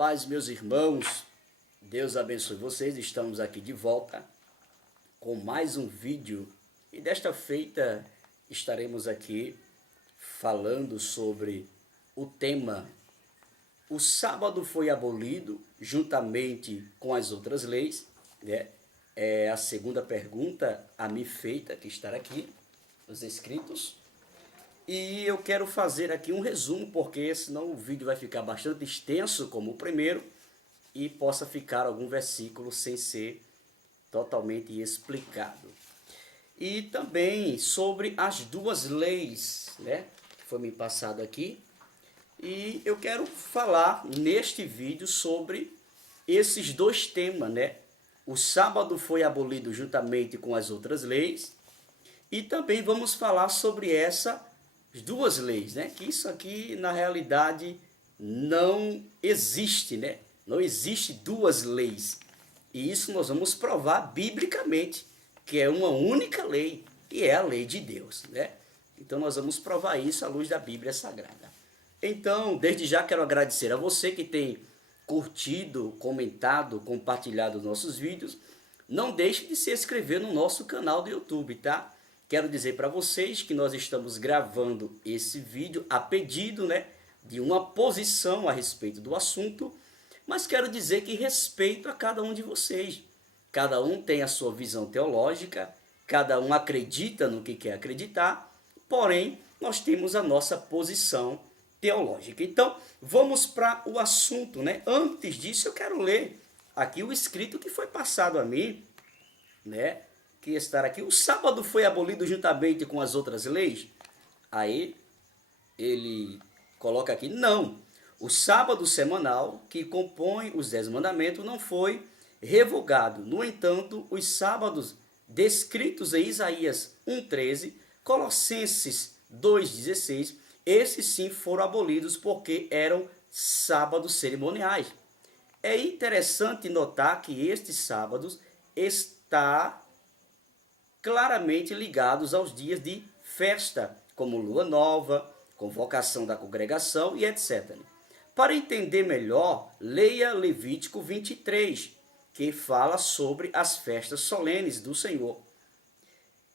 Paz, meus irmãos, Deus abençoe vocês. Estamos aqui de volta com mais um vídeo e desta feita estaremos aqui falando sobre o tema: o sábado foi abolido juntamente com as outras leis, né? É a segunda pergunta a mim feita, que está aqui nos escritos. E eu quero fazer aqui um resumo, porque senão o vídeo vai ficar bastante extenso, como o primeiro, e possa ficar algum versículo sem ser totalmente explicado. E também sobre as duas leis, né, que foi me passado aqui. E eu quero falar neste vídeo sobre esses dois temas, né? O sábado foi abolido juntamente com as outras leis. E também vamos falar sobre essas duas leis, né? Que isso aqui, na realidade, não existe, né? Não existe duas leis. E isso nós vamos provar biblicamente, que é uma única lei, que é a lei de Deus, né? Então nós vamos provar isso à luz da Bíblia Sagrada. Então, desde já quero agradecer a você que tem curtido, comentado, compartilhado nossos vídeos. Não deixe de se inscrever no nosso canal do YouTube, tá? Quero dizer para vocês que nós estamos gravando esse vídeo a pedido, né, de uma posição a respeito do assunto, mas quero dizer que respeito a cada um de vocês. Cada um tem a sua visão teológica, cada um acredita no que quer acreditar, porém, nós temos a nossa posição teológica. Então, vamos para o assunto, né? Antes disso, eu quero ler aqui o escrito que foi passado a mim, né? Que está aqui: o sábado foi abolido juntamente com as outras leis? Aí ele coloca aqui: não, o sábado semanal que compõe os 10 mandamentos não foi revogado. No entanto, os sábados descritos em Isaías 1,13, Colossenses 2,16, esses sim foram abolidos porque eram sábados cerimoniais. É interessante notar que estes sábados estão claramente ligados aos dias de festa, como lua nova, convocação da congregação e etc. Para entender melhor, leia Levítico 23, que fala sobre as festas solenes do Senhor.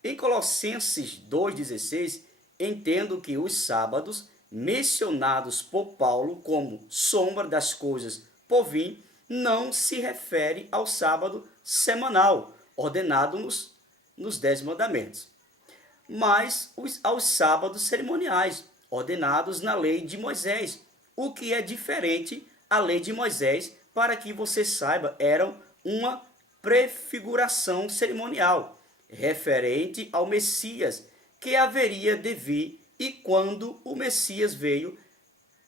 Em Colossenses 2,16, entendo que os sábados mencionados por Paulo como sombra das coisas por vir não se refere ao sábado semanal, ordenado nos 10 mandamentos, mas aos sábados cerimoniais, ordenados na lei de Moisés, o que é diferente. A lei de Moisés, para que você saiba, era uma prefiguração cerimonial, referente ao Messias, que haveria de vir, e quando o Messias veio,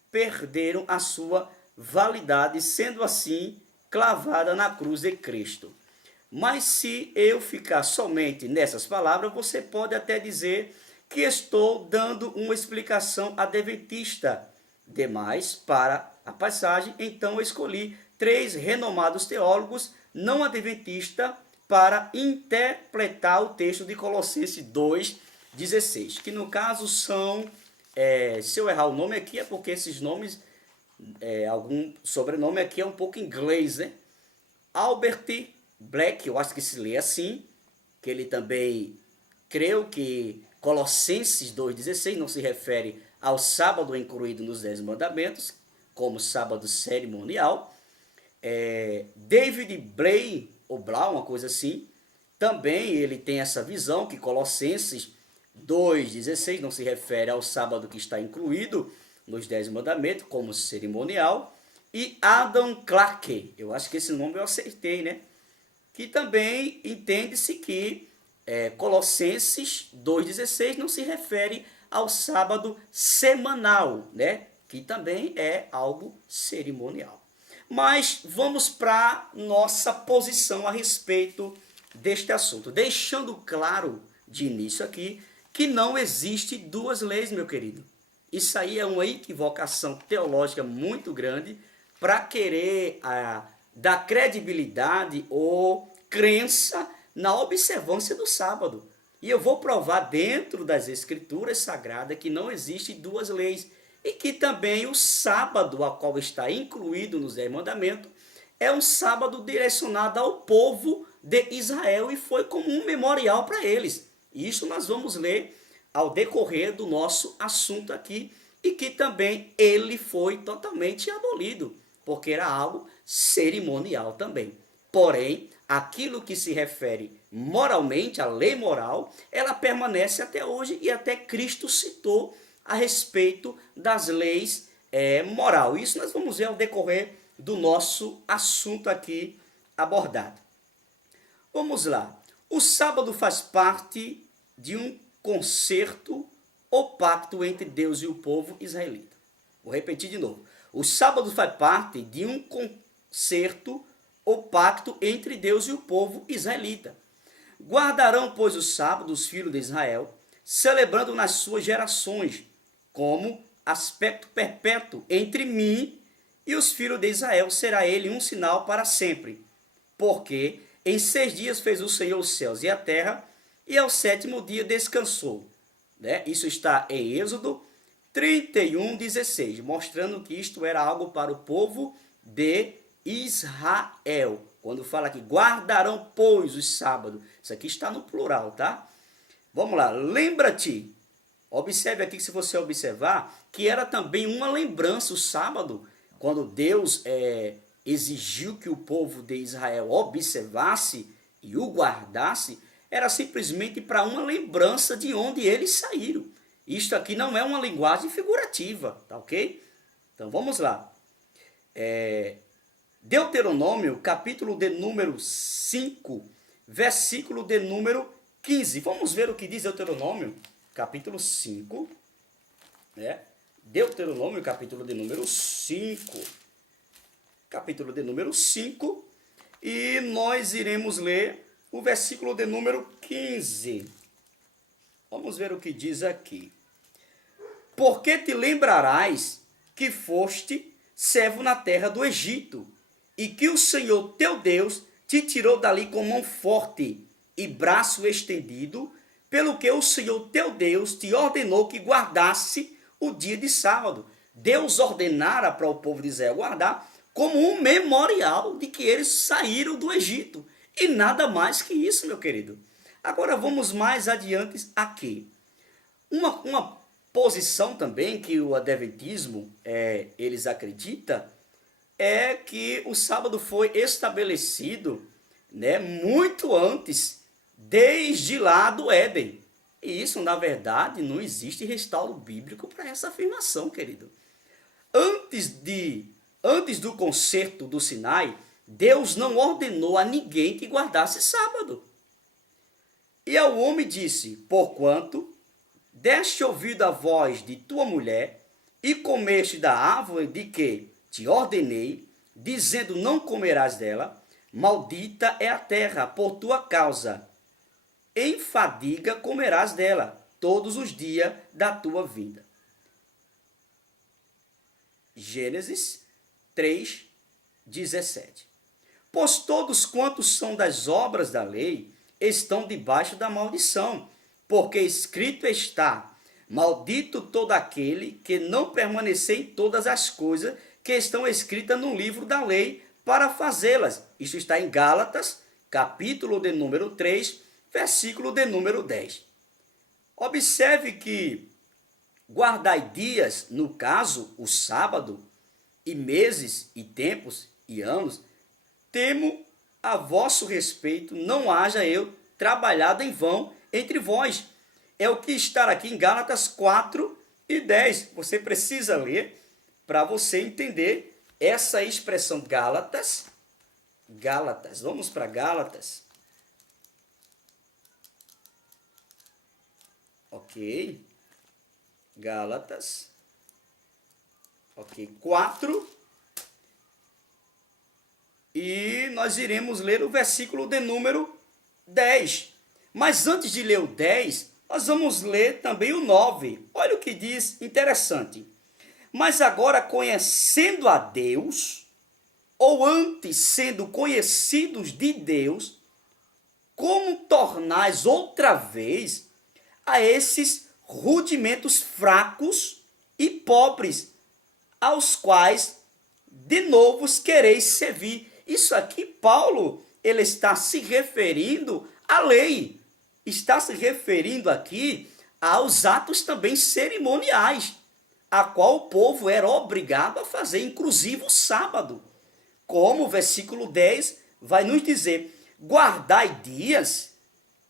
perderam a sua validade, sendo assim clavada na cruz de Cristo. Mas se eu ficar somente nessas palavras, você pode até dizer que estou dando uma explicação adventista demais para a passagem. Então eu escolhi 3 renomados teólogos não adventistas para interpretar o texto de Colossenses 2,16, que no caso são, se eu errar o nome aqui é porque esses nomes, algum sobrenome aqui é um pouco inglês, né? Albert Black, eu acho que se lê assim, que ele também creu que Colossenses 2,16 não se refere ao sábado incluído nos 10 mandamentos, como sábado cerimonial. David Bray, ou Blau, uma coisa assim, também ele tem essa visão que Colossenses 2,16 não se refere ao sábado que está incluído nos 10 mandamentos, como cerimonial. E Adam Clarke, eu acho que esse nome eu acertei, né? Que também entende-se que Colossenses 2,16 não se refere ao sábado semanal, né? Que também é algo cerimonial. Mas vamos para nossa posição a respeito deste assunto, deixando claro de início aqui que não existe duas leis, meu querido. Isso aí é uma equivocação teológica muito grande para querer dar credibilidade ou crença na observância do sábado. E eu vou provar dentro das Escrituras Sagradas que não existe duas leis. e que também o sábado, a qual está incluído nos 10 mandamentos, é um sábado direcionado ao povo de Israel e foi como um memorial para eles. Isso nós vamos ler ao decorrer do nosso assunto aqui, e que também ele foi totalmente abolido, porque era algo cerimonial também. Porém, aquilo que se refere moralmente, a lei moral, ela permanece até hoje, e até Cristo citou a respeito das leis moral. Isso nós vamos ver ao decorrer do nosso assunto aqui abordado. Vamos lá. O sábado faz parte de um concerto ou pacto entre Deus e o povo israelita. Vou repetir de novo. O sábado faz parte de um concerto ou pacto entre Deus e o povo israelita. Guardarão, pois, o sábado os filhos de Israel, celebrando nas suas gerações, como aspecto perpétuo entre mim e os filhos de Israel. Será ele um sinal para sempre. Porque em 6 dias fez o Senhor os céus e a terra, e ao 7º dia descansou. Isso está em Êxodo 31:16, mostrando que isto era algo para o povo de Israel. Quando fala que guardarão, pois, o sábado, isso aqui está no plural, tá? Vamos lá, lembra-te, observe aqui, que se você observar, que era também uma lembrança o sábado, quando Deus exigiu que o povo de Israel observasse e o guardasse, era simplesmente para uma lembrança de onde eles saíram. Isto aqui não é uma linguagem figurativa, tá ok? Então vamos lá. Deuteronômio, capítulo de número 5, versículo de número 15. Vamos ver o que diz Deuteronômio, capítulo 5. Deuteronômio, capítulo de número 5. Capítulo de número 5. E nós iremos ler o versículo de número 15. Vamos ver o que diz aqui. Porque te lembrarás que foste servo na terra do Egito, e que o Senhor teu Deus te tirou dali com mão forte e braço estendido, pelo que o Senhor teu Deus te ordenou que guardasse o dia de sábado. Deus ordenara para o povo de Israel guardar como um memorial de que eles saíram do Egito. E nada mais que isso, meu querido. Agora vamos mais adiante aqui. Uma posição também que o adventismo eles acreditam é que o sábado foi estabelecido muito antes, desde lá do Éden. E isso, na verdade, não existe restauro bíblico para essa afirmação, querido. Antes do concerto do Sinai, Deus não ordenou a ninguém que guardasse sábado. E ao homem disse: porquanto deste ouvido à voz de tua mulher, e comeste da árvore de que te ordenei, dizendo: não comerás dela, maldita é a terra por tua causa. Em fadiga comerás dela todos os dias da tua vida. Gênesis 3:17. Pois todos quantos são das obras da lei estão debaixo da maldição, porque escrito está: maldito todo aquele que não permanecer em todas as coisas que estão escritas no livro da lei para fazê-las. Isso está em Gálatas, capítulo de número 3, versículo de número 10. Observe que guardai dias, no caso, o sábado, e meses, e tempos, e anos, temo a vosso respeito, não haja eu trabalhado em vão entre vós. É o que está aqui em Gálatas 4:10. Você precisa ler para você entender essa expressão. Gálatas, vamos para Gálatas. Ok. Gálatas. Ok, 4. E nós iremos ler o versículo de número 10. Mas antes de ler o 10, nós vamos ler também o 9. Olha o que diz, interessante. Mas agora, conhecendo a Deus, ou antes sendo conhecidos de Deus, como tornais outra vez a esses rudimentos fracos e pobres, aos quais de novo quereis servir. Isso aqui, Paulo, ele está se referindo à lei, está se referindo aqui aos atos também cerimoniais, a qual o povo era obrigado a fazer, inclusive o sábado. Como o versículo 10 vai nos dizer: guardai dias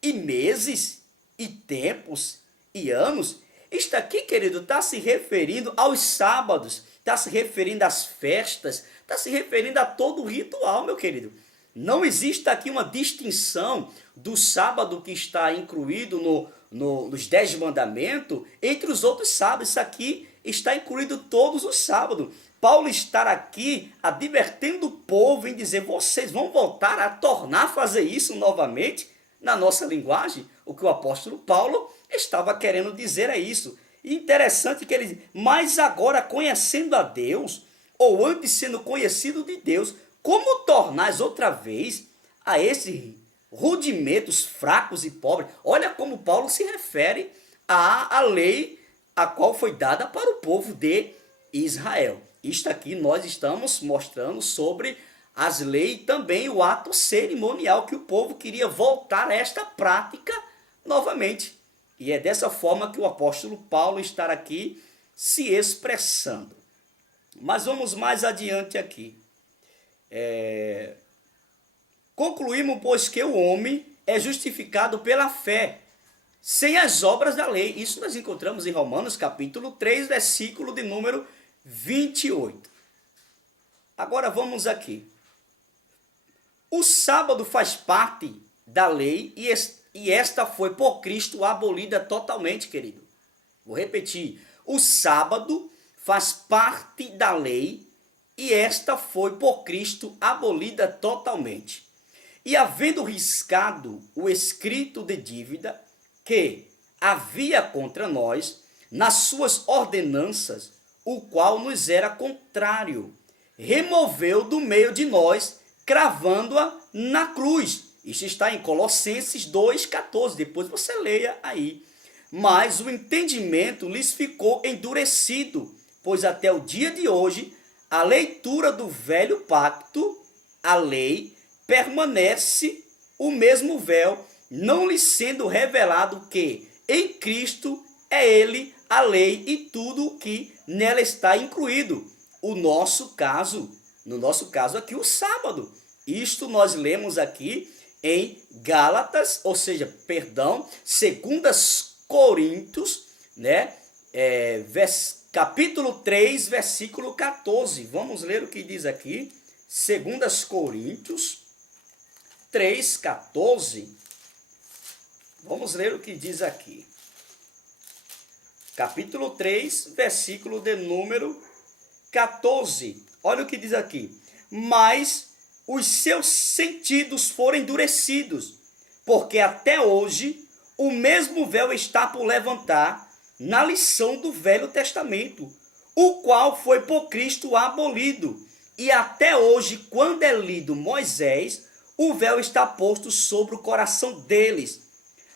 e meses e tempos e anos. Isto aqui, querido, está se referindo aos sábados, está se referindo às festas, está se referindo a todo o ritual, meu querido. Não existe aqui uma distinção do sábado que está incluído nos 10 mandamentos entre os outros sábados. Isso aqui está incluído todos os sábados. Paulo está aqui advertendo o povo em dizer: vocês vão voltar a tornar a fazer isso novamente? Na nossa linguagem, o que o apóstolo Paulo estava querendo dizer é isso. E interessante que ele diz: mas agora conhecendo a Deus, ou antes sendo conhecido de Deus, como tornais outra vez a esses rudimentos fracos e pobres? Olha como Paulo se refere à lei a qual foi dada para o povo de Israel. Isto aqui nós estamos mostrando sobre as leis e também o ato cerimonial que o povo queria voltar a esta prática novamente. E é dessa forma que o apóstolo Paulo está aqui se expressando. Mas vamos mais adiante aqui. Concluímos, pois, que o homem é justificado pela fé, sem as obras da lei. Isso nós encontramos em Romanos capítulo 3, versículo de número 28. Agora vamos aqui. O sábado faz parte da lei e esta foi por Cristo abolida totalmente, querido. Vou repetir. O sábado faz parte da lei e esta foi por Cristo abolida totalmente. E havendo riscado o escrito de dívida que havia contra nós, nas suas ordenanças, o qual nos era contrário, removeu do meio de nós, cravando-a na cruz. Isso está em Colossenses 2,14. Depois você leia aí. Mas o entendimento lhes ficou endurecido, pois até o dia de hoje, a leitura do velho pacto, a lei, permanece o mesmo véu, não lhe sendo revelado que em Cristo é ele a lei e tudo o que nela está incluído. No nosso caso aqui, o sábado. Isto nós lemos aqui em Gálatas, ou seja, perdão, 2 Coríntios, né? Capítulo 3, versículo 14. Vamos ler o que diz aqui. 2 Coríntios 3, 14. Vamos ler o que diz aqui. Capítulo 3, versículo de número 14. Olha o que diz aqui. Mas os seus sentidos foram endurecidos, porque até hoje o mesmo véu está por levantar na lição do Velho Testamento, o qual foi por Cristo abolido. E até hoje, quando é lido Moisés, o véu está posto sobre o coração deles.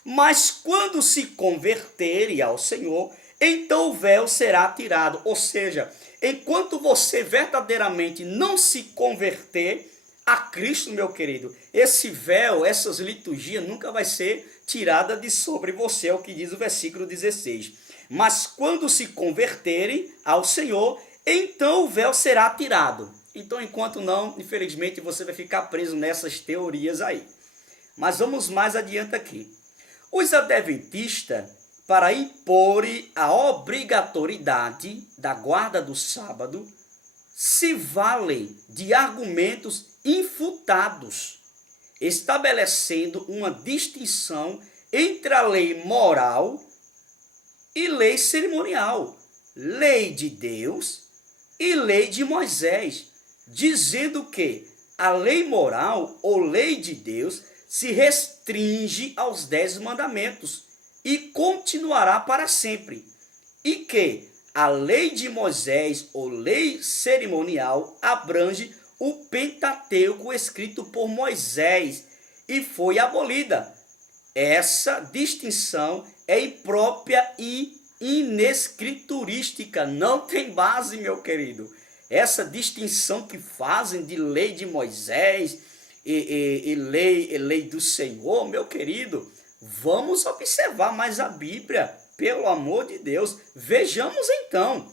Mas quando se converterem ao Senhor, então o véu será tirado. Ou seja, enquanto você verdadeiramente não se converter a Cristo, meu querido, esse véu, essas liturgias nunca vai ser tirada de sobre você, é o que diz o versículo 16. Mas quando se converterem ao Senhor, então o véu será tirado. Então, enquanto não, infelizmente, você vai ficar preso nessas teorias aí. Mas vamos mais adiante aqui. Os adventistas, para imporem a obrigatoriedade da guarda do sábado, se valem de argumentos infutados, estabelecendo uma distinção entre a lei moral e lei cerimonial, lei de Deus e lei de Moisés, dizendo que a lei moral ou lei de Deus se restringe aos 10 mandamentos e continuará para sempre, e que a lei de Moisés ou lei cerimonial abrange o Pentateuco escrito por Moisés e foi abolida. Essa distinção é imprópria e inescriturística, não tem base, meu querido. Essa distinção que fazem de lei de Moisés e lei do Senhor, meu querido, vamos observar mais a Bíblia, pelo amor de Deus. Vejamos então.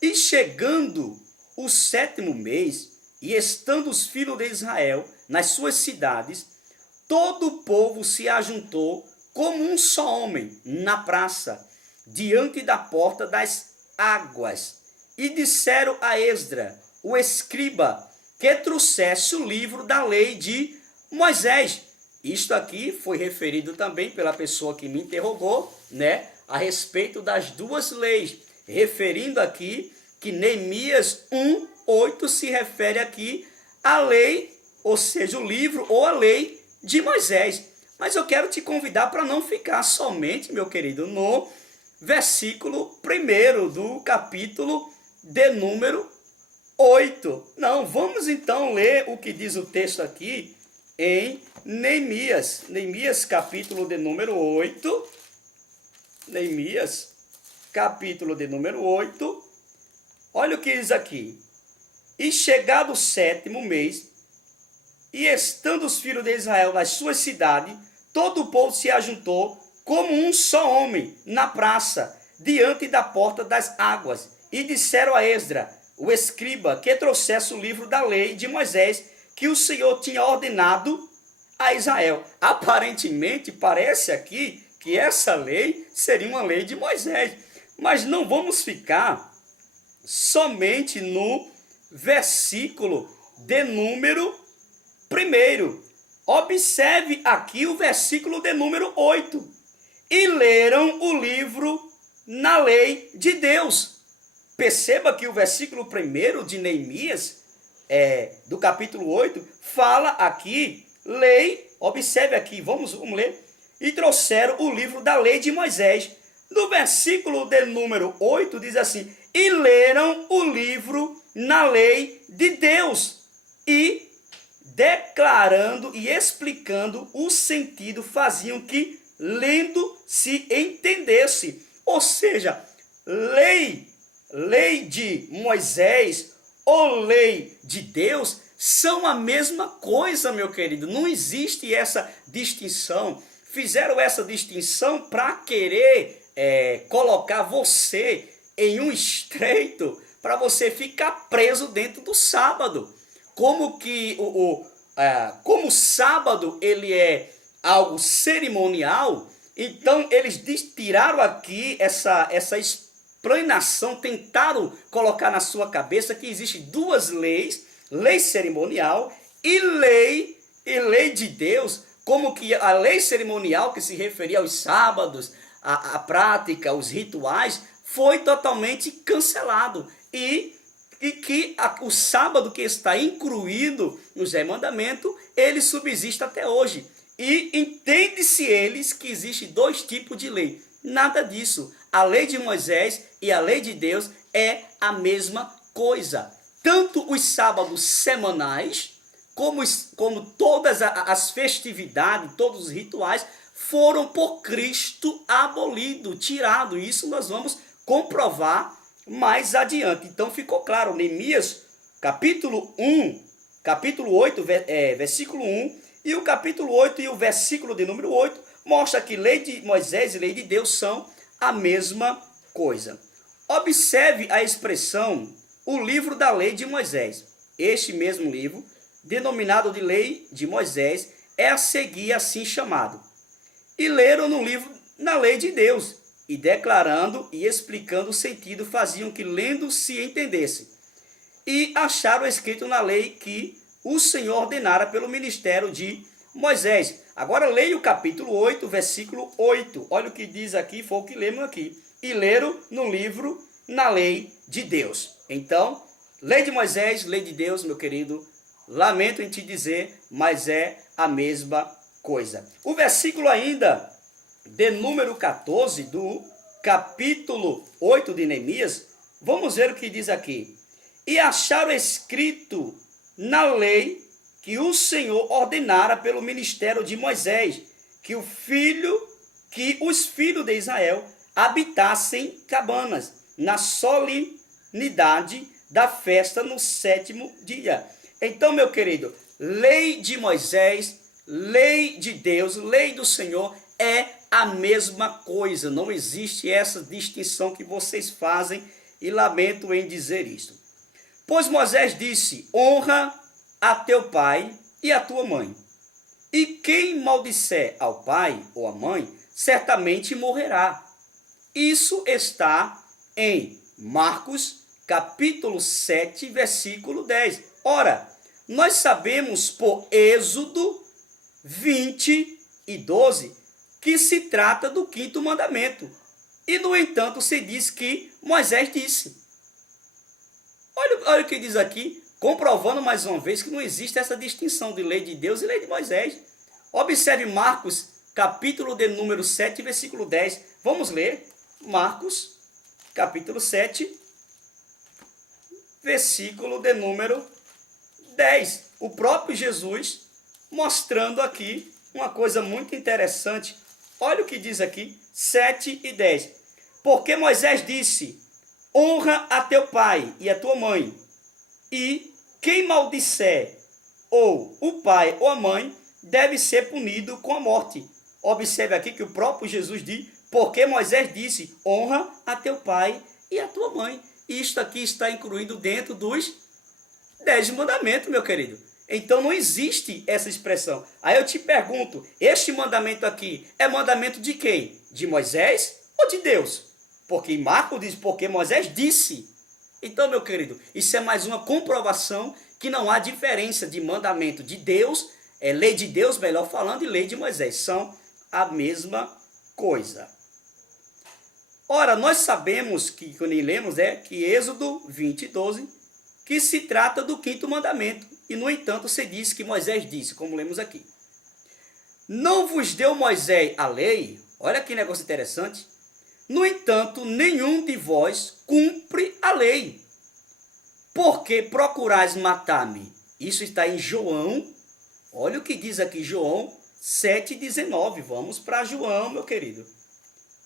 E chegando o 7º mês, e estando os filhos de Israel nas suas cidades, todo o povo se ajuntou como um só homem na praça, diante da porta das águas. E disseram a Esdra, o escriba, que trouxesse o livro da lei de Moisés. Isto aqui foi referido também pela pessoa que me interrogou, né, a respeito das duas leis, referindo aqui que Neemias 1:8 se refere aqui à lei, ou seja, o livro ou a lei de Moisés. Mas eu quero te convidar para não ficar somente, meu querido, no versículo 1 do capítulo de número 8. Não, vamos então ler o que diz o texto aqui em Neemias. Neemias, capítulo de número 8. Neemias, capítulo de número 8. Olha o que diz aqui. E chegado o 7º mês, e estando os filhos de Israel nas suas cidades, todo o povo se ajuntou como um só homem na praça, diante da porta das águas. E disseram a Esdra, o escriba, que trouxesse o livro da lei de Moisés, que o Senhor tinha ordenado a Israel. Aparentemente, parece aqui que essa lei seria uma lei de Moisés. Mas não vamos ficar somente no versículo de número 1. Observe aqui o versículo de número 8. E leram o livro na lei de Deus. Perceba que o versículo 1 de Neemias, do capítulo 8, fala aqui, lei, observe aqui, vamos ler. E trouxeram o livro da lei de Moisés. No versículo de número 8 diz assim, e leram o livro na lei de Deus, e declarando e explicando o sentido, faziam que lendo se entendesse. Ou seja, lei de Moisés ou lei de Deus são a mesma coisa, meu querido. Não existe essa distinção. Fizeram essa distinção para querer colocar você em um estreito, para você ficar preso dentro do sábado. Como que como o sábado ele é algo cerimonial, então eles tiraram aqui essa explanação, tentaram colocar na sua cabeça que existe duas leis, lei cerimonial e lei de Deus, como que a lei cerimonial que se referia aos sábados, a prática, os rituais, foi totalmente cancelado. E que o sábado que está incluído nos 10 mandamentos, ele subsiste até hoje. E entende-se eles que existe dois tipos de lei. Nada disso. A lei de Moisés e a lei de Deus é a mesma coisa. Tanto os sábados semanais, como todas as festividades, todos os rituais, foram por Cristo abolidos, tirados. Isso nós vamos comprovar mais adiante. Então ficou claro, Neemias, capítulo 8, versículo 1, e o capítulo 8 e o versículo de número 8, mostra que lei de Moisés e lei de Deus são a mesma coisa. Observe a expressão, o livro da lei de Moisés. Este mesmo livro, denominado de lei de Moisés, é a seguir assim chamado. E leram no livro na lei de Deus, e declarando e explicando o sentido, faziam que lendo se entendesse. E acharam escrito na lei que o Senhor ordenara pelo ministério de Moisés. Agora leia o capítulo 8, versículo 8. Olha o que diz aqui, foi o que lemos aqui. E leram no livro na lei de Deus. Então, lei de Moisés, lei de Deus, meu querido, lamento em te dizer, mas é a mesma coisa. O versículo ainda de número 14 do capítulo 8 de Neemias, vamos ver o que diz aqui. E acharam escrito na lei que o Senhor ordenara pelo ministério de Moisés, que os filhos de Israel habitassem cabanas, na solenidade da festa no 7º dia. Então, meu querido, lei de Moisés, lei de Deus, lei do Senhor é a mesma coisa. Não existe essa distinção que vocês fazem e lamento em dizer isto. Pois Moisés disse: honra a teu pai e a tua mãe. E quem maldisser ao pai ou à mãe, certamente morrerá. Isso está em Marcos, capítulo 7, versículo 10. Ora, nós sabemos por Êxodo 20 e 12 que se trata do 5º mandamento. E, no entanto, se diz que Moisés disse. Olha o que diz aqui, comprovando mais uma vez que não existe essa distinção de lei de Deus e lei de Moisés. Observe Marcos, capítulo de número 7, versículo 10. Vamos ler Marcos, capítulo 7, versículo de número 10. O próprio Jesus mostrando aqui uma coisa muito interessante. Olha o que diz aqui, 7 e 10. Porque Moisés disse: honra a teu pai e a tua mãe, e quem maldisser ou o pai ou a mãe deve ser punido com a morte. Observe aqui que o próprio Jesus diz: porque Moisés disse: honra a teu pai e a tua mãe. Isto aqui está incluído dentro dos 10 mandamentos, meu querido. Então não existe essa expressão. Aí eu te pergunto, este mandamento aqui é mandamento de quem? De Moisés ou de Deus? Porque em Marcos diz: porque Moisés disse. Então, meu querido, isso é mais uma comprovação que não há diferença de mandamento de Deus, lei de Deus, melhor falando, e lei de Moisés. São a mesma coisa. Ora, nós sabemos que, quando lemos, que Êxodo 20, 12, que se trata do 5º mandamento. E, no entanto, se diz que Moisés disse, como lemos aqui: não vos deu Moisés a lei? Olha que negócio interessante. No entanto, nenhum de vós cumpre a lei. Porque procurais matar-me? Isso está em João. Olha o que diz aqui, João 7,19. Vamos para João, meu querido.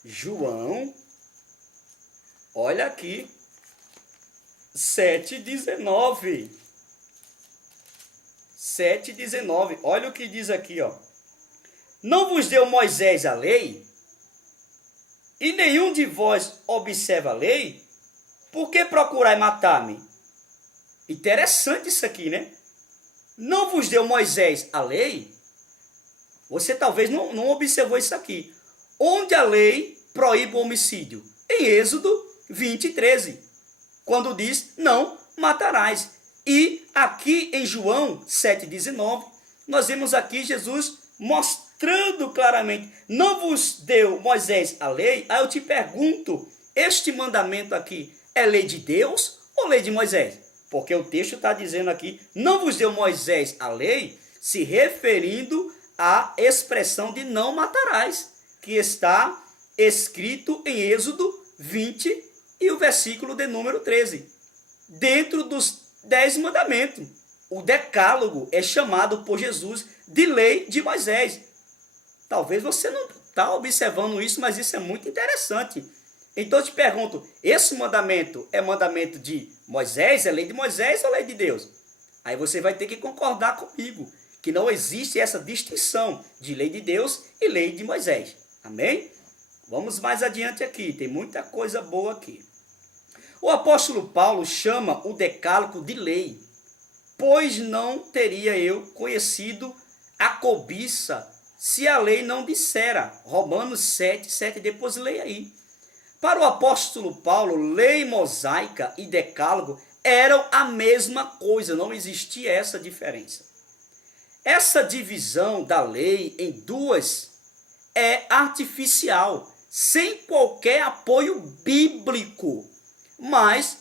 João, olha aqui, 7,19. 7,19. Olha o que diz aqui, ó. Não vos deu Moisés a lei? E nenhum de vós observa a lei? Por que procurai matar-me? Interessante isso aqui, né? Não vos deu Moisés a lei? Você talvez não observou isso aqui. Onde a lei proíbe o homicídio? Em Êxodo 20, 13. Quando diz: não matarás. E aqui em João 7,19, nós vemos aqui Jesus mostrando claramente: não vos deu Moisés a lei? Aí eu te pergunto, este mandamento aqui é lei de Deus ou lei de Moisés? Porque o texto está dizendo aqui: não vos deu Moisés a lei, se referindo à expressão de não matarás, que está escrito em Êxodo 20 e o versículo de número 13. Dentro dos 10 mandamentos. O decálogo é chamado por Jesus de lei de Moisés. Talvez você não está observando isso, mas isso é muito interessante. Então eu te pergunto, esse mandamento é mandamento de Moisés, é lei de Moisés ou lei de Deus? Aí você vai ter que concordar comigo, que não existe essa distinção de lei de Deus e lei de Moisés. Amém? Vamos mais adiante aqui, tem muita coisa boa aqui. O apóstolo Paulo chama o decálogo de lei, pois não teria eu conhecido a cobiça se a lei não dissera. Romanos 7, 7, depois leia aí. Para o apóstolo Paulo, lei mosaica e decálogo eram a mesma coisa, não existia essa diferença. Essa divisão da lei em duas é artificial, sem qualquer apoio bíblico, mas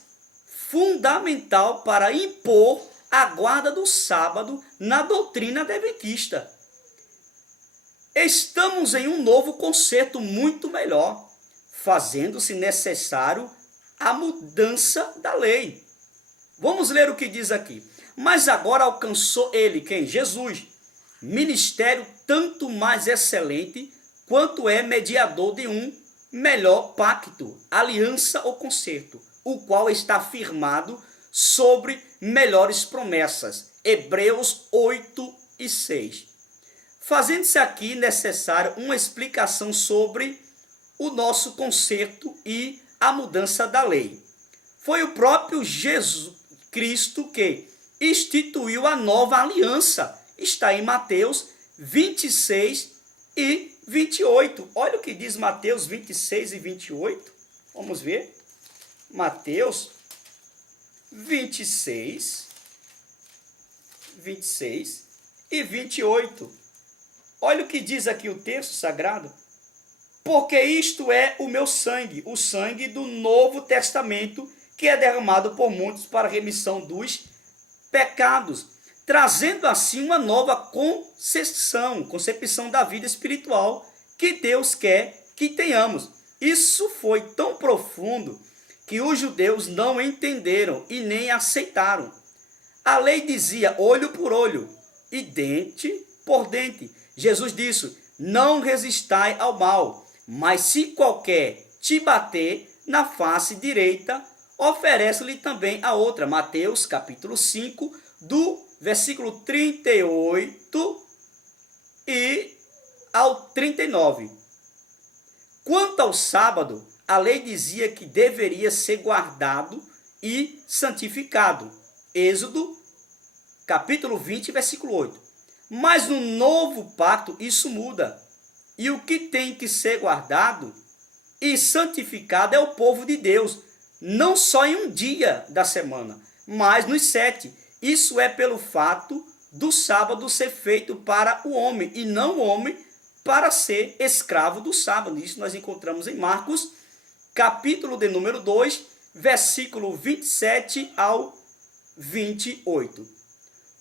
fundamental para impor a guarda do sábado na doutrina adventista. Estamos em um novo conceito muito melhor, fazendo-se necessário a mudança da lei. Vamos ler o que diz aqui. Mas agora alcançou ele, quem? Jesus, ministério tanto mais excelente, quanto é mediador de um melhor pacto, aliança ou concerto, o qual está firmado sobre melhores promessas. Hebreus 8:6. Fazendo-se aqui necessário uma explicação sobre o nosso concerto e a mudança da lei. Foi o próprio Jesus Cristo que instituiu a nova aliança. Está em Mateus 26:28. Olha o que diz Mateus 26:28. Vamos ver. Mateus 26:28. Olha o que diz aqui o texto sagrado. Porque isto é o meu sangue, o sangue do Novo Testamento, que é derramado por muitos para a remissão dos pecados, trazendo assim uma nova concepção da vida espiritual que Deus quer que tenhamos. Isso foi tão profundo que os judeus não entenderam e nem aceitaram. A lei dizia olho por olho e dente por dente. Jesus disse, não resistai ao mal, mas se qualquer te bater na face direita, oferece-lhe também a outra. Mateus capítulo 5, do versículo 38 e ao 39. Quanto ao sábado, a lei dizia que deveria ser guardado e santificado. Êxodo capítulo 20, versículo 8. Mas no novo pacto isso muda. E o que tem que ser guardado e santificado é o povo de Deus, não só em um dia da semana, mas nos 7. Isso é pelo fato do sábado ser feito para o homem e não o homem para ser escravo do sábado. Isso nós encontramos em Marcos, capítulo de número 2, versículo 27 ao 28.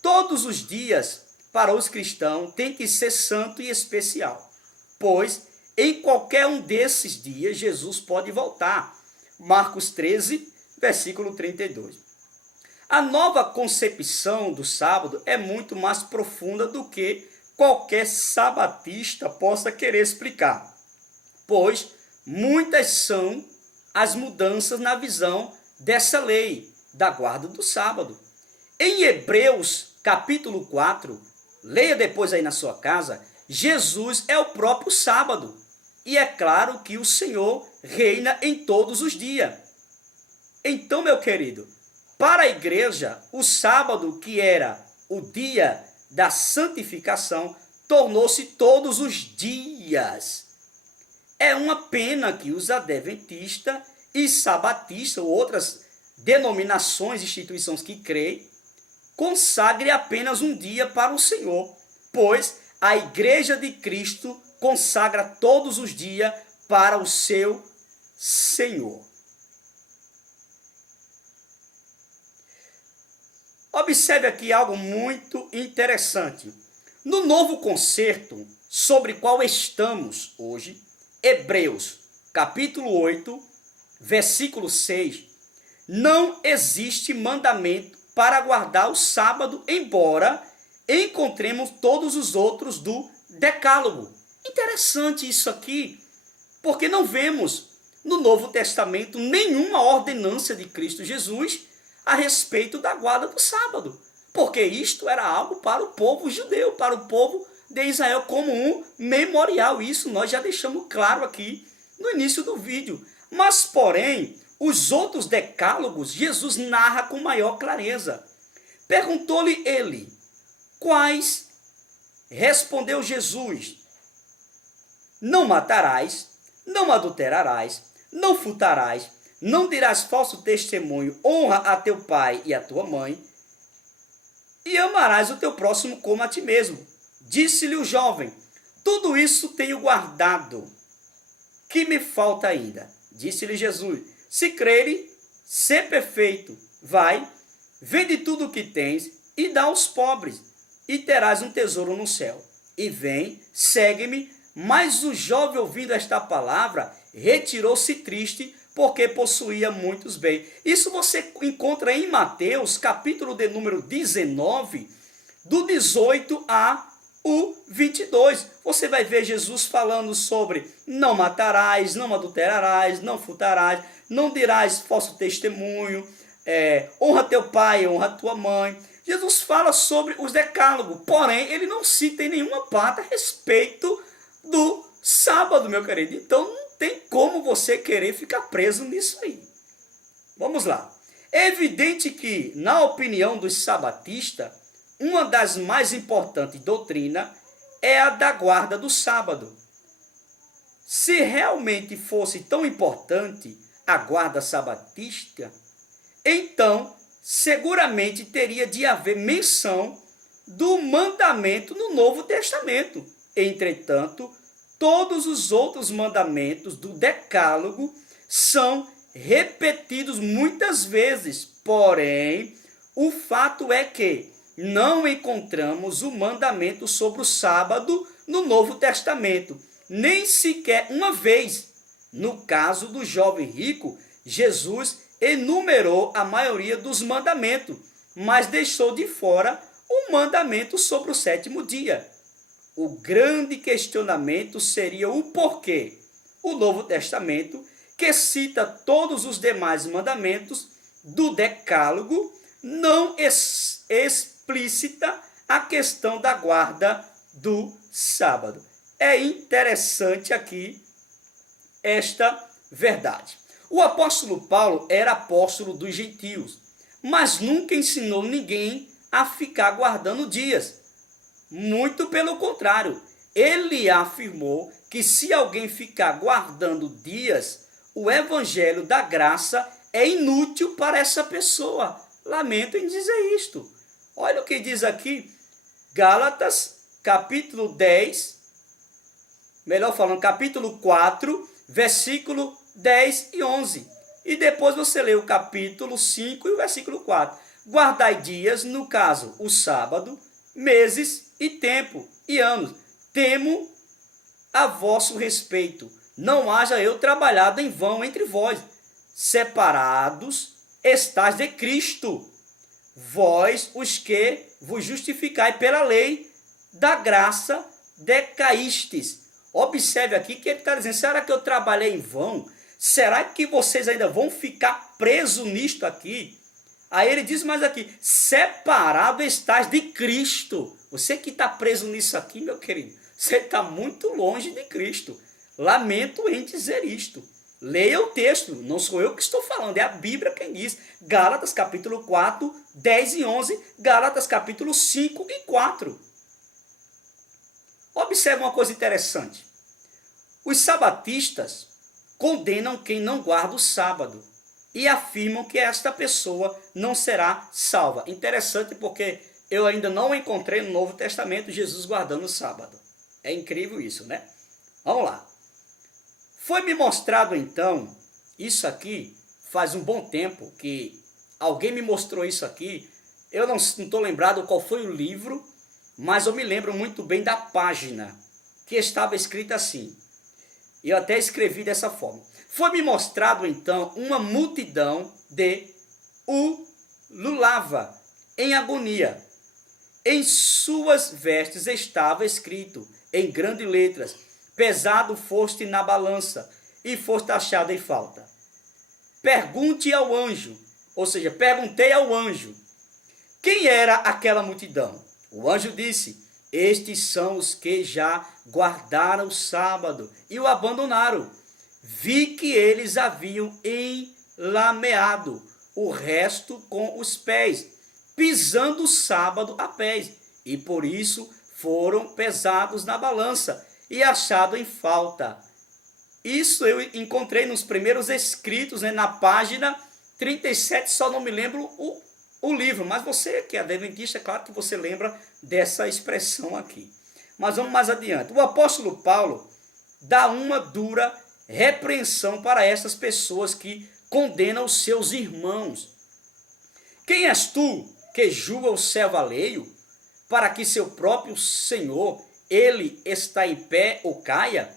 Todos os dias para os cristãos tem que ser santo e especial, pois em qualquer um desses dias Jesus pode voltar. Marcos 13, versículo 32. A nova concepção do sábado é muito mais profunda do que qualquer sabatista possa querer explicar, pois muitas são as mudanças na visão dessa lei da guarda do sábado. Em Hebreus capítulo 4, leia depois aí na sua casa, Jesus é o próprio sábado. E é claro que o Senhor reina em todos os dias. Então, meu querido, para a igreja, o sábado, que era o dia da santificação, tornou-se todos os dias. É uma pena que os adventistas e sabatistas, ou outras denominações, instituições que creem, consagre apenas um dia para o Senhor, pois a igreja de Cristo consagra todos os dias para o seu Senhor. Observe aqui algo muito interessante. No novo concerto, sobre qual estamos hoje, Hebreus, capítulo 8, versículo 6, não existe mandamento para guardar o sábado, embora encontremos todos os outros do Decálogo. Interessante isso aqui, porque não vemos no Novo Testamento nenhuma ordenança de Cristo Jesus a respeito da guarda do sábado, porque isto era algo para o povo judeu, para o povo de Israel, como um memorial. Isso nós já deixamos claro aqui no início do vídeo. Mas, porém, os outros decálogos, Jesus narra com maior clareza. Perguntou-lhe ele, quais? Respondeu Jesus, não matarás, não adulterarás, não furtarás, não dirás falso testemunho, honra a teu pai e a tua mãe, e amarás o teu próximo como a ti mesmo. Disse-lhe o jovem, tudo isso tenho guardado, que me falta ainda? Disse-lhe Jesus, se crere, ser perfeito, vai, vende tudo o que tens e dá aos pobres, e terás um tesouro no céu. E vem, segue-me. Mas o jovem, ouvindo esta palavra, retirou-se triste, porque possuía muitos bens. Isso você encontra em Mateus, capítulo de número 19, do 18 a o 22. Você vai ver Jesus falando sobre não matarás, não adulterarás, não furtarás, não dirás falso testemunho, honra teu pai, honra tua mãe. Jesus fala sobre os decálogos, porém ele não cita em nenhuma parte a respeito do sábado, meu querido. Então não tem como você querer ficar preso nisso aí. Vamos lá. É evidente que, na opinião dos sabatistas, uma das mais importantes doutrinas é a da guarda do sábado. Se realmente fosse tão importante a guarda sabatista, então seguramente teria de haver menção do mandamento no Novo Testamento. Entretanto, todos os outros mandamentos do Decálogo são repetidos muitas vezes, porém, o fato é que não encontramos o mandamento sobre o sábado no Novo Testamento, nem sequer uma vez. No caso do jovem rico, Jesus enumerou a maioria dos mandamentos, mas deixou de fora o mandamento sobre o sétimo dia. O grande questionamento seria o porquê o Novo Testamento, que cita todos os demais mandamentos do Decálogo, não explícita a questão da guarda do sábado. É interessante aqui esta verdade. O apóstolo Paulo era apóstolo dos gentios, mas nunca ensinou ninguém a ficar guardando dias. Muito pelo contrário, ele afirmou que se alguém ficar guardando dias, o evangelho da graça é inútil para essa pessoa. Lamento em dizer isto. Olha o que diz aqui, Gálatas, capítulo 10, melhor falando, capítulo 4, versículo 10 e 11. E depois você lê o capítulo 5 e o versículo 4. Guardai dias, no caso, o sábado, meses e tempo e anos. Temo a vosso respeito. Não haja eu trabalhado em vão entre vós. Separados estáis de Cristo. Vós, os que vos justificai pela lei da graça, decaístes. Observe aqui que ele está dizendo, será que eu trabalhei em vão? Será que vocês ainda vão ficar presos nisto aqui? Aí ele diz mais aqui, separado estás de Cristo. Você que está preso nisso aqui, meu querido, você está muito longe de Cristo. Lamento em dizer isto. Leia o texto, não sou eu que estou falando, é a Bíblia quem diz. Gálatas capítulo 4, 10 e 11, Gálatas capítulo 5 e 4. Observe uma coisa interessante. Os sabatistas condenam quem não guarda o sábado e afirmam que esta pessoa não será salva. Interessante porque eu ainda não encontrei no Novo Testamento Jesus guardando o sábado. É incrível isso, né? Vamos lá. Foi-me mostrado então, isso aqui faz um bom tempo que alguém me mostrou isso aqui. Eu não estou lembrado qual foi o livro, mas eu me lembro muito bem da página que estava escrita assim. Eu até escrevi dessa forma. Foi-me mostrado então uma multidão de ululava em agonia. Em suas vestes estava escrito em grandes letras: pesado foste na balança e foste achado em falta. Pergunte ao anjo, ou seja, perguntei ao anjo, quem era aquela multidão? O anjo disse, estes são os que já guardaram o sábado e o abandonaram. Vi que eles haviam enlameado o resto com os pés, pisando o sábado a pés, e por isso foram pesados na balança e achado em falta. Isso eu encontrei nos primeiros escritos, né, na página 37, só não me lembro o livro, mas você que é adventista, é claro que você lembra dessa expressão aqui. Mas vamos mais adiante. O apóstolo Paulo dá uma dura repreensão para essas pessoas que condenam os seus irmãos. Quem és tu que julga o servo alheio, para que seu próprio Senhor, ele está em pé ou caia?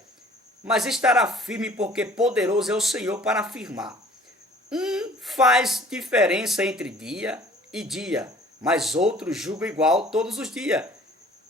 Mas estará firme, porque poderoso é o Senhor para afirmar. Faz diferença entre dia e dia, mas outro julga igual todos os dias.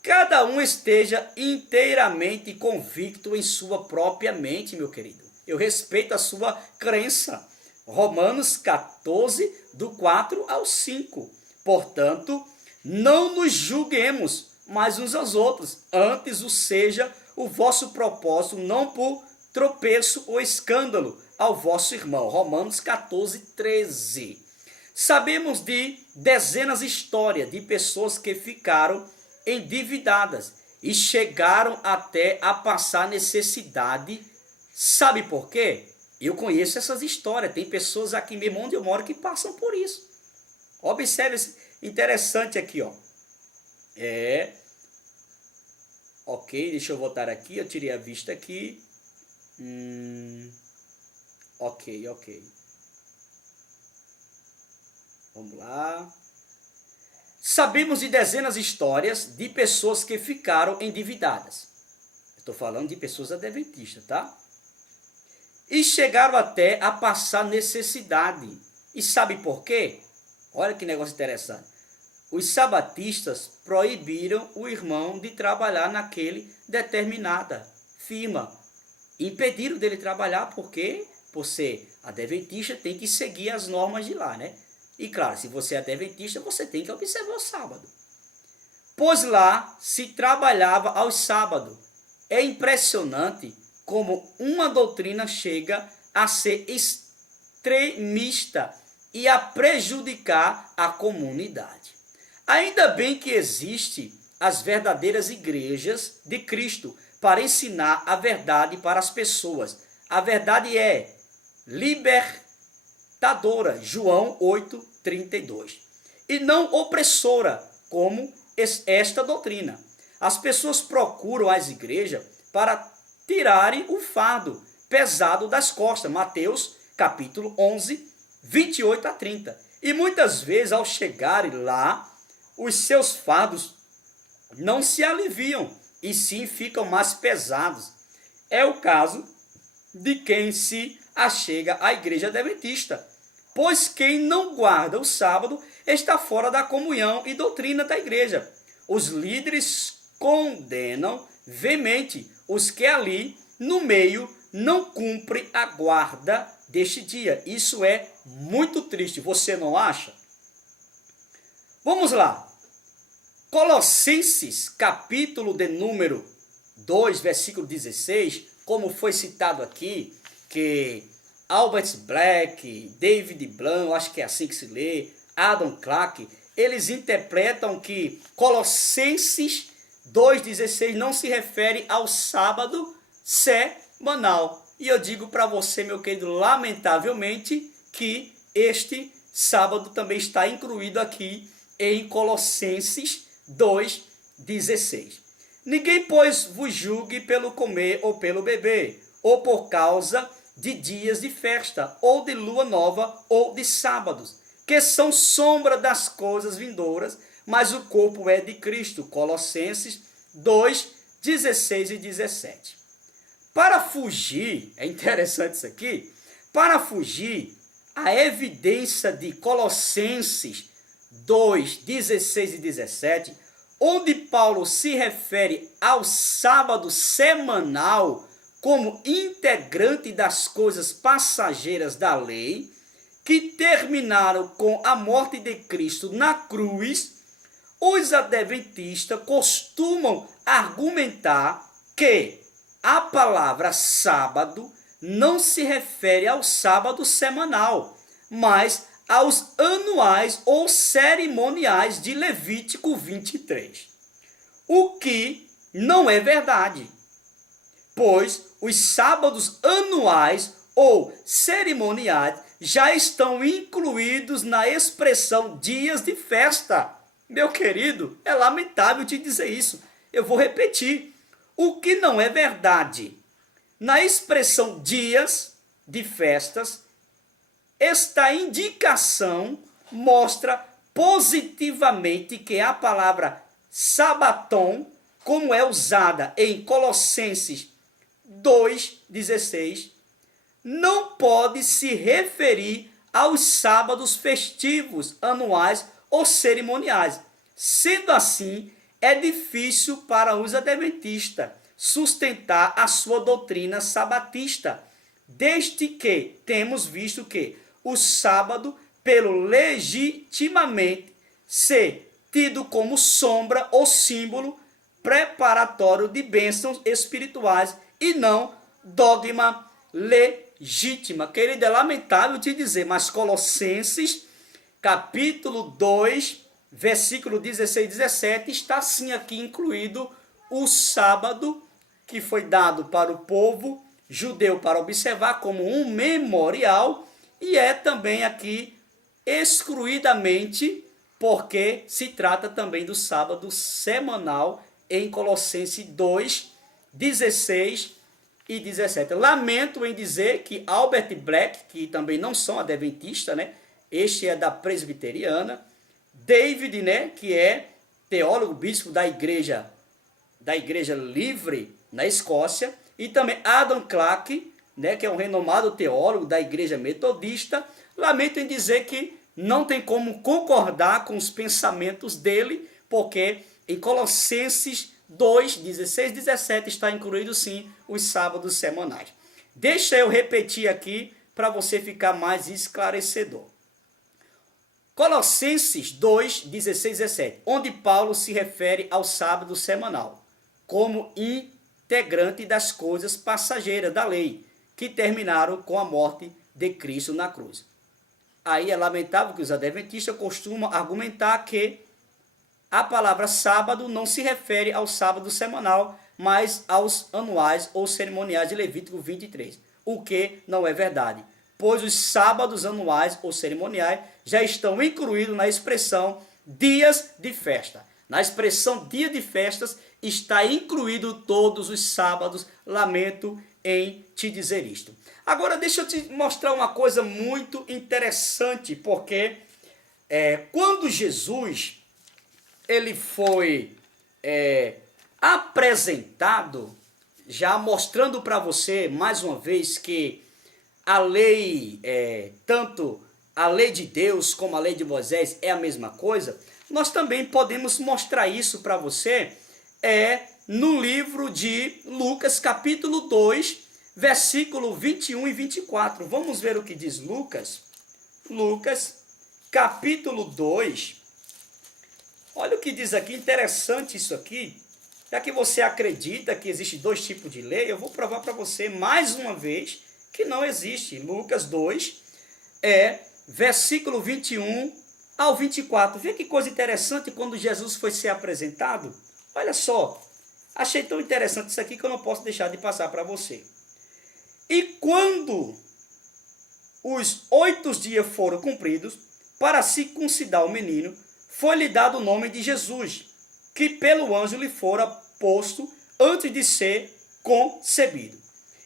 cada um esteja inteiramente convicto em sua própria mente, meu querido. Eu respeito a sua crença. Romanos 14, do 4 ao 5. Portanto, não nos julguemos mais uns aos outros, antes o seja o vosso propósito, não por tropeço ou escândalo ao vosso irmão. Romanos 14, 13. Sabemos de dezenas de histórias de pessoas que ficaram endividadas e chegaram até a passar necessidade. Sabe por quê? Eu conheço essas histórias. Tem pessoas aqui mesmo onde eu moro que passam por isso. Observe, interessante aqui, ó. Ok, deixa eu voltar aqui. Eu tirei a vista aqui. Ok. Vamos lá. Sabemos de dezenas de histórias de pessoas que ficaram endividadas. Estou falando de pessoas adventistas, tá? E chegaram até a passar necessidade. E sabe por quê? Olha que negócio interessante. Os sabatistas proibiram o irmão de trabalhar naquele determinada firma. Impediram dele trabalhar porque, por ser adventista, tem que seguir as normas de lá, né? E claro, se você é adventista, você tem que observar o sábado. Pois lá se trabalhava aos sábados. É impressionante como uma doutrina chega a ser extremista e a prejudicar a comunidade. Ainda bem que existem as verdadeiras igrejas de Cristo para ensinar a verdade para as pessoas. A verdade é libertadora, João 8:32. E não opressora, como esta doutrina. As pessoas procuram as igrejas para tirarem o fardo pesado das costas. Mateus capítulo 11, 28 a 30. E muitas vezes, ao chegarem lá, os seus fardos não se aliviam, e sim ficam mais pesados. É o caso de quem se achega à igreja adventista, pois quem não guarda o sábado está fora da comunhão e doutrina da igreja. Os líderes condenam veemente os que ali no meio não cumprem a guarda deste dia. Isso é muito triste, você não acha? Vamos lá. Colossenses, capítulo de número 2, versículo 16, como foi citado aqui, que Albert Black, David Blanc, acho que é assim que se lê, Adam Clarke, eles interpretam que Colossenses 2,16 não se refere ao sábado semanal. E eu digo para você, meu querido, lamentavelmente, que este sábado também está incluído aqui em Colossenses 2,16. Ninguém, pois, vos julgue pelo comer ou pelo beber, ou por causa de dias de festa, ou de lua nova, ou de sábados, que são sombra das coisas vindouras, mas o corpo é de Cristo. Colossenses 2:16 e 17. Para fugir, é interessante isso aqui, para fugir a evidência de Colossenses 2:16 e 17, onde Paulo se refere ao sábado semanal como integrante das coisas passageiras da lei, que terminaram com a morte de Cristo na cruz, os adventistas costumam argumentar que a palavra sábado não se refere ao sábado semanal, mas aos anuais ou cerimoniais de Levítico 23. O que não é verdade, pois os sábados anuais ou cerimoniais já estão incluídos na expressão dias de festa. Meu querido, é lamentável te dizer isso. Eu vou repetir. O que não é verdade? Na expressão dias de festas, esta indicação mostra positivamente que a palavra sabaton, como é usada em Colossenses 2:16, não pode se referir aos sábados festivos, anuais ou cerimoniais. Sendo assim, é difícil para os adventistas sustentar a sua doutrina sabatista, desde que temos visto que o sábado, pelo legitimamente ser tido como sombra ou símbolo preparatório de bênçãos espirituais e não dogma legítima. Querido, é lamentável te dizer, mas Colossenses, capítulo 2, versículo 16 e 17, está sim aqui incluído o sábado, que foi dado para o povo judeu para observar como um memorial, e é também aqui excluidamente porque se trata também do sábado semanal em Colossenses 2, 16 e 17. Lamento em dizer que Albert Black, que também não são adventistas, né? Este é da presbiteriana, David, né, que é teólogo, bispo da igreja livre na Escócia, e também Adam Clarke, né, que é um renomado teólogo da igreja metodista. Lamento em dizer que não tem como concordar com os pensamentos dele, porque em Colossenses 2, 16 e 17 está incluído sim os sábados semanais. Deixa eu repetir aqui para você ficar mais esclarecedor. Colossenses 2, 16 e 17, onde Paulo se refere ao sábado semanal, como integrante das coisas passageiras da lei, que terminaram com a morte de Cristo na cruz. Aí é lamentável que os adventistas costumam argumentar que a palavra sábado não se refere ao sábado semanal, mas aos anuais ou cerimoniais de Levítico 23, o que não é verdade, pois os sábados anuais ou cerimoniais já estão incluídos na expressão dias de festa. Na expressão dia de festas está incluído todos os sábados. Lamento em te dizer isto. Agora deixa eu te mostrar uma coisa muito interessante, porque quando Jesus ele foi apresentado, já mostrando para você mais uma vez que a lei, tanto a lei de Deus como a lei de Moisés é a mesma coisa, nós também podemos mostrar isso para você no livro de Lucas, capítulo 2, versículo 21 e 24. Vamos ver o que diz Lucas. Lucas, capítulo 2. Olha o que diz aqui, interessante isso aqui. Já que você acredita que existe dois tipos de lei, eu vou provar para você mais uma vez que não existe. Lucas 2, versículo 21 ao 24. Vê que coisa interessante quando Jesus foi ser apresentado. Olha só, achei tão interessante isso aqui que eu não posso deixar de passar para você. E quando os 8 dias foram cumpridos, para circuncidar o menino, foi-lhe dado o nome de Jesus, que pelo anjo lhe fora posto antes de ser concebido.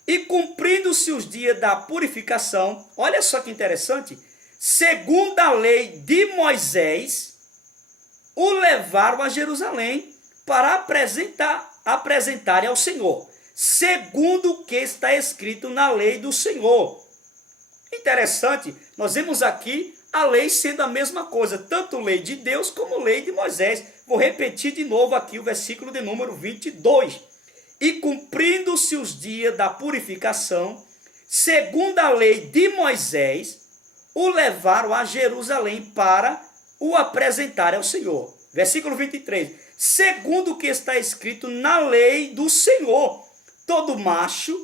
E cumprindo-se os dias da purificação, olha só que interessante, segundo a lei de Moisés, o levaram a Jerusalém para apresentarem ao Senhor, segundo o que está escrito na lei do Senhor. Interessante, nós vemos aqui a lei sendo a mesma coisa, tanto lei de Deus como lei de Moisés. Vou repetir de novo aqui o versículo de número 22. E cumprindo-se os dias da purificação, segundo a lei de Moisés, o levaram a Jerusalém para o apresentar ao Senhor. Versículo 23. Segundo o que está escrito na lei do Senhor, todo macho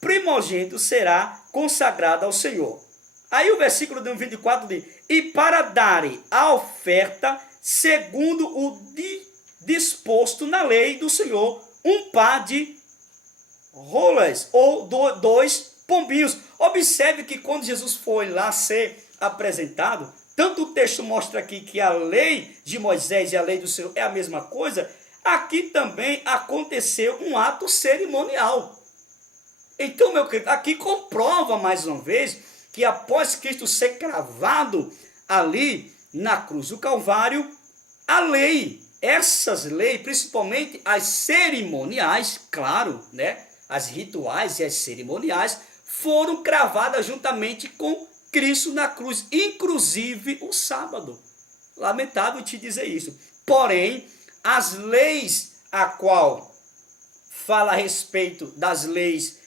primogênito será consagrado ao Senhor. Aí o versículo 24 diz, e para darem a oferta segundo o disposto na lei do Senhor, um par de rolas ou 2 pombinhos. Observe que quando Jesus foi lá ser apresentado, tanto o texto mostra aqui que a lei de Moisés e a lei do Senhor é a mesma coisa, aqui também aconteceu um ato cerimonial. Então, meu querido, aqui comprova mais uma vez que após Cristo ser cravado ali na cruz do Calvário, a lei, essas leis, principalmente as cerimoniais, claro, né, as rituais e as cerimoniais, foram cravadas juntamente com Cristo na cruz, inclusive o sábado. Lamentável te dizer isso. Porém, as leis a qual fala a respeito das leis,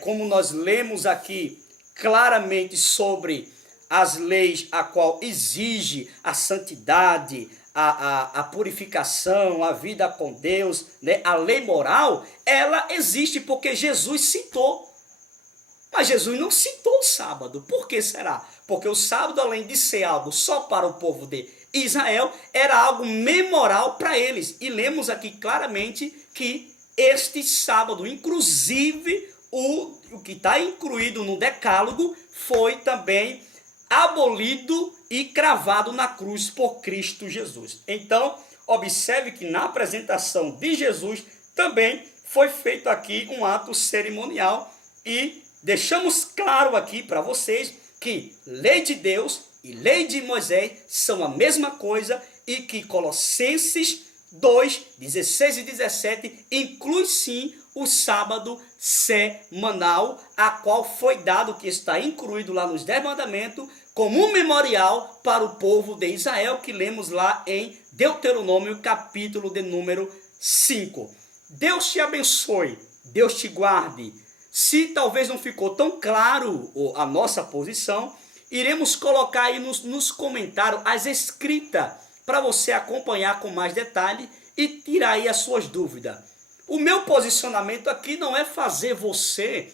como nós lemos aqui claramente sobre as leis a qual exige a santidade, a purificação, a vida com Deus, né? A lei moral, ela existe porque Jesus citou. Mas Jesus não citou o sábado. Por que será? Porque o sábado, além de ser algo só para o povo de Israel, era algo memoral para eles. E lemos aqui claramente que este sábado, inclusive o que está incluído no decálogo, foi também abolido e cravado na cruz por Cristo Jesus. Então, observe que na apresentação de Jesus também foi feito aqui um ato cerimonial e deixamos claro aqui para vocês que lei de Deus e lei de Moisés são a mesma coisa e que Colossenses 2, 16 e 17 inclui sim o sábado semanal, a qual foi dado, que está incluído lá nos 10 mandamentos, como um memorial para o povo de Israel, que lemos lá em Deuteronômio, capítulo de número 5. Deus te abençoe, Deus te guarde. Se talvez não ficou tão claro a nossa posição, iremos colocar aí nos comentários as escritas para você acompanhar com mais detalhe e tirar aí as suas dúvidas. O meu posicionamento aqui não é fazer você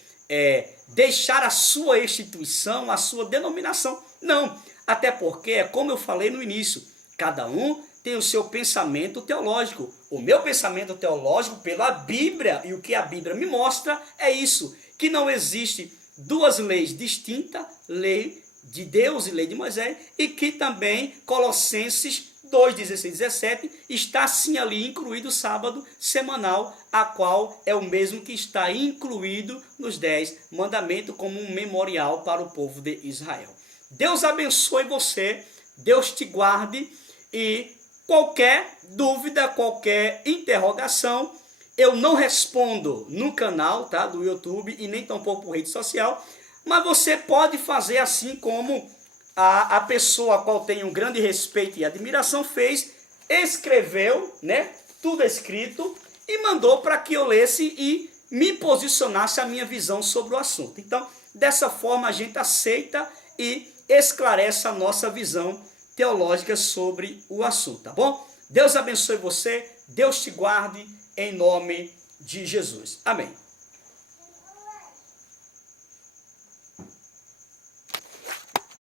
deixar a sua instituição, a sua denominação. Não, até porque é como eu falei no início, cada um tem o seu pensamento teológico. O meu pensamento teológico pela Bíblia, e o que a Bíblia me mostra é isso, que não existe duas leis distintas, lei de Deus e lei de Moisés, e que também Colossenses 2, 16 e 17 está sim ali incluído o sábado semanal, a qual é o mesmo que está incluído nos 10 mandamentos como um memorial para o povo de Israel. Deus abençoe você, Deus te guarde, e qualquer dúvida, qualquer interrogação, eu não respondo no canal, tá, do YouTube e nem tampouco por rede social, mas você pode fazer assim como a pessoa a qual tenho um grande respeito e admiração fez, escreveu, né, tudo escrito e mandou para que eu lesse e me posicionasse a minha visão sobre o assunto. Então, dessa forma a gente aceita e esclarece a nossa visão teológica sobre o assunto, tá bom? Deus abençoe você, Deus te guarde, em nome de Jesus. Amém.